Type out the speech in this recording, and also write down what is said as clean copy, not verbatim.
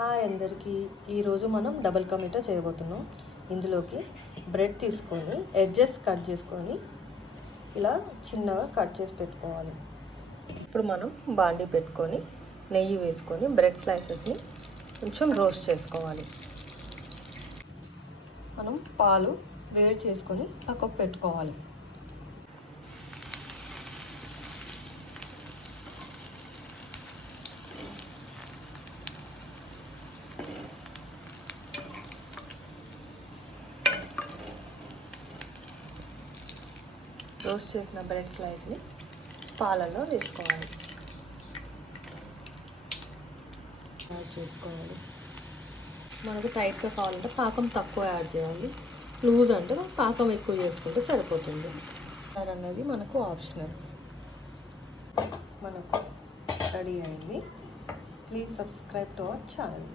Hi అందరికీ, ఈరోజు మనం డబుల్ కా మీఠా చేయబోతున్నాం. ఇందులోకి బ్రెడ్ తీసుకొని ఎడ్జెస్ కట్ చేసుకొని ఇలా చిన్నగా కట్ చేసి పెట్టుకోవాలి. ఇప్పుడు మనం బాండీ పెట్టుకొని నెయ్యి వేసుకొని బ్రెడ్ స్లైసెస్ని కొంచెం రోస్ట్ చేసుకోవాలి. మనం పాలు వేడి చేసుకొని పక్కకు పెట్టుకోవాలి. రోస్ట్ చేసిన బ్రెడ్ స్లైస్ని పాలల్లో వేసుకోవాలి. యాడ్ చేసుకోవాలి. మనకు టైట్గా కావాలంటే పాకం తక్కువ యాడ్ చేయాలి. లూజ్ అంటే పాకం ఎక్కువ చేసుకుంటే సరిపోతుంది. కలర్ అనేది మనకు ఆప్షనల్. మనకు రెడీ అయింది. Please subscribe to our channel.